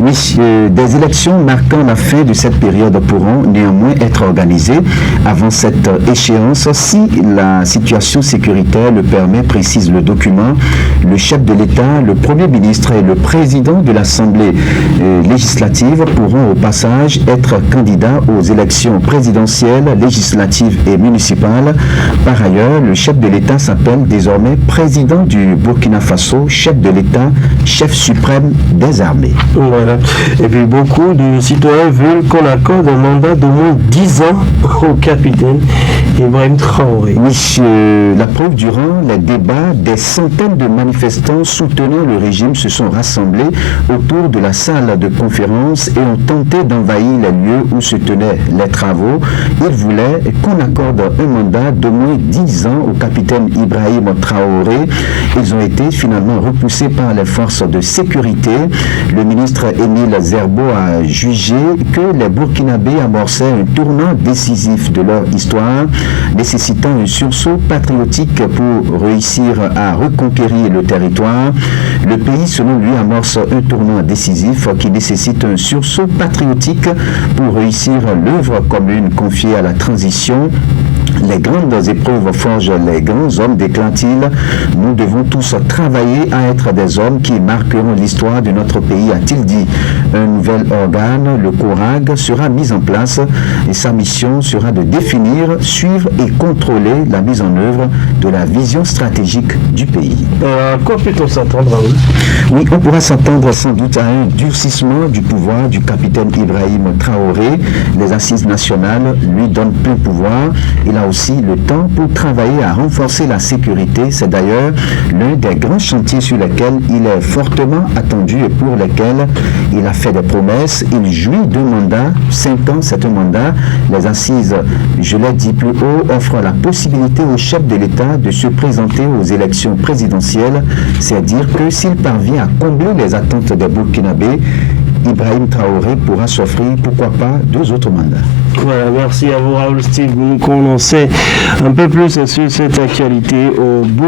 Oui, des élections marquant la fin de cette période pourront néanmoins être organisées avant cette échéance si la situation sécuritaire le permet, précise le document. Le chef de l'État, le Premier ministre et le président de l'Assemblée législative pourront au passage être candidats aux élections présidentielles, législatives et municipales. Par ailleurs, le chef de l'État s'appelle désormais président du Burkina Faso, chef de l'État, chef suprême des armées. Voilà. Et puis beaucoup de citoyens veulent qu'on accorde un mandat d'au moins 10 ans au capitaine Ibrahim Traoré. Oui, la preuve, durant les débats, des centaines de manifestants soutenant le régime se sont rassemblés autour de la salle de conférence et ont tenté d'envahir les lieux où se tenaient les travaux. Ils voulaient qu'on accorde un mandat d'au moins 10 ans au capitaine Ibrahim Traoré. Ils ont été finalement repoussés par les forces de sécurité. Le ministre Émile Zerbo a jugé que les Burkinabés amorçaient un tournant décisif de leur histoire, nécessitant un sursaut patriotique pour réussir à reconquérir le territoire. Le pays, selon lui, amorce un tournant décisif qui nécessite un sursaut patriotique pour réussir l'œuvre commune confiée à la transition. Les grandes épreuves forgent les grands hommes, déclare-t-il. Nous devons tous travailler à être des hommes qui marqueront l'histoire de notre pays, a-t-il dit. Un nouvel organe, le CORAG, sera mis en place et sa mission sera de définir, suivre et contrôler la mise en œuvre de la vision stratégique du pays. À quoi peut-on s'attendre à Oui, on pourra s'attendre sans doute à un durcissement du pouvoir du capitaine Ibrahim Traoré. Les assises nationales lui donnent plein pouvoir. Il a aussi le temps pour travailler à renforcer la sécurité. C'est d'ailleurs l'un des grands chantiers sur lesquels il est fortement attendu et pour lesquels il a fait des promesses. Il jouit d'un mandat, 5 ans, c'est un mandat. Les assises, je l'ai dit plus haut, offrent la possibilité au chef de l'État de se présenter aux élections présidentielles. C'est dire que s'il parvient à combler les attentes des Burkinabés, Ibrahim Traoré pourra s'offrir, pourquoi pas, 2 autres mandats. Voilà, merci à vous Raoul Steve. Nous connaissons un peu plus sur cette actualité au bout.